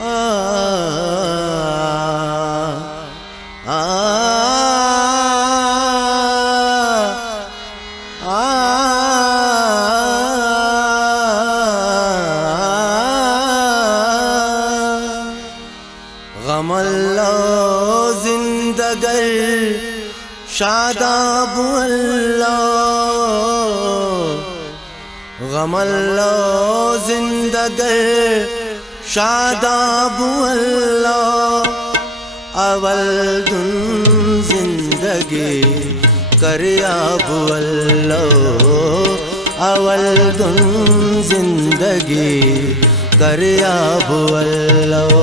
غم اللہ زندگر شاداب اللہ، غم اللہ زندگر شاداب اللہ، اول دن زندگی کریاب اللہ، اول دن زندگی کریاب اللہ،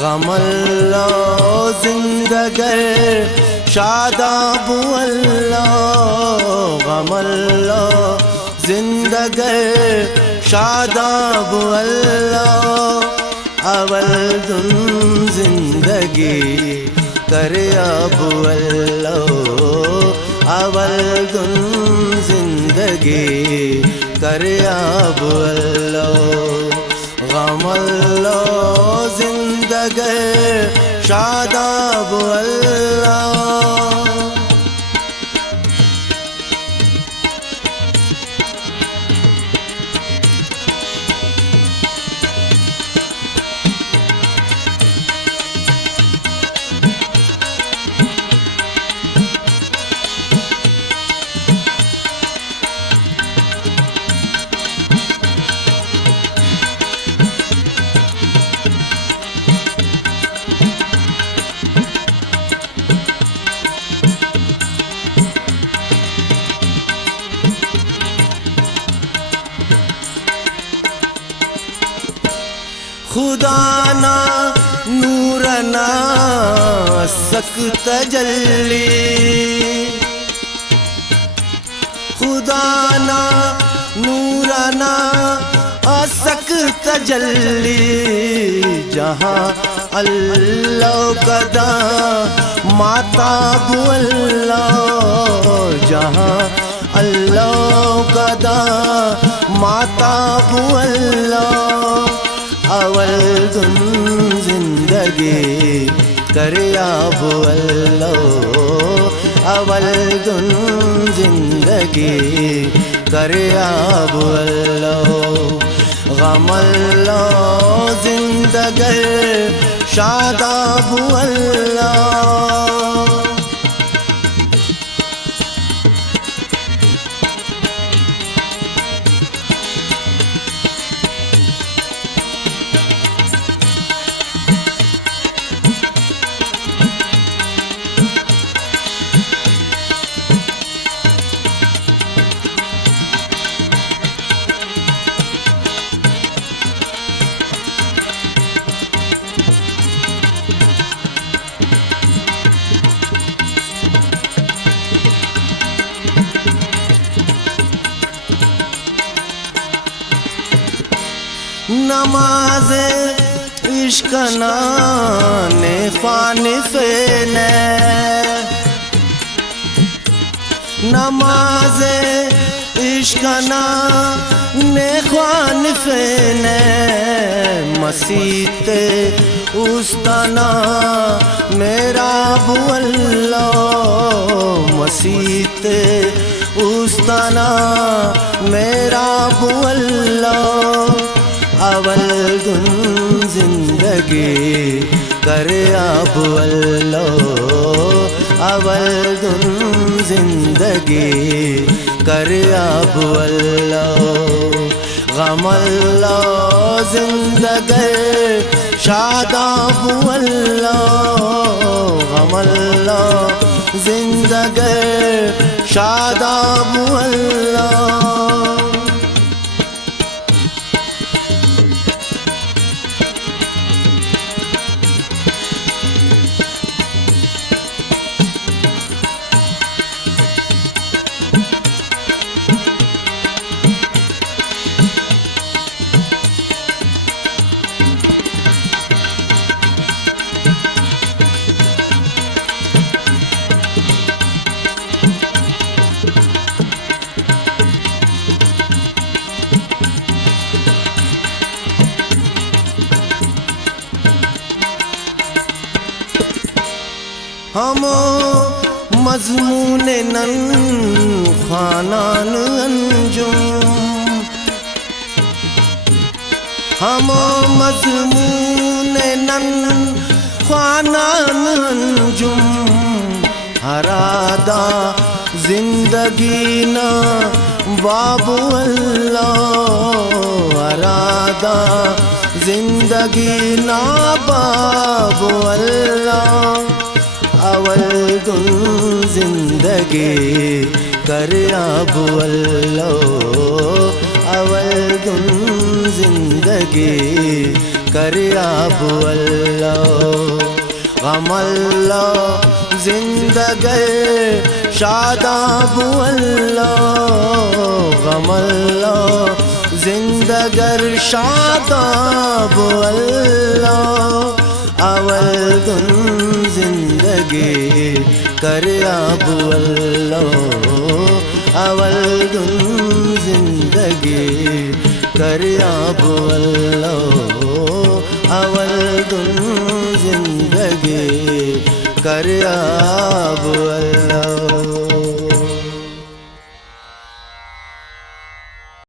غم اللہ زندگر شاداب اللہ، غم اللہ زندگر شاداب اللہ، اول دن زندگی کریاب اللہ، اول دن زندگی کریاب اللہ، غم اللہ زندگر شاداب اللہ۔ خدا نا نور نا سک تجلی، خدا نا نور نا سک تجلی، جہاں اللہ قدا ماتاب اللہ، جہاں اللہ قدا ماتاب اللہ، اول دن زندگی کریاب اللہ، اول دن زندگی کریاب اللہ، غم اللہ زندگر شاداب اللہ۔ نماز عشق نان فانف نے، نماز عشق نان خوانف نے، مسیت استنا میرا بو اللہ، مسیت استنا میرا بو اللہ، اول دن زندگی کریاب اللہ، اول دن زندگی کریاب اللہ، غم اللہ زندگر شاداب اللہ، غم اللہ زندگر شاداب اللہ۔ ہمو مضمون نن خوانان انجم ہمو مضمون نن خوانان انجم ہرادا زندگی نا باب اللہ ہرادا زندگی نا باب اللہ اول گن زندگی کر آب اللہ اول گن زندگی کر آب اللہ غم اللہ زندگی شاداب اللہ غم اللہ زندگر شاداب اللہ اول گن زندگی کر آب اللہ اول گن زندگی کر آب اللہ اول گن زندگی کر آب اللہ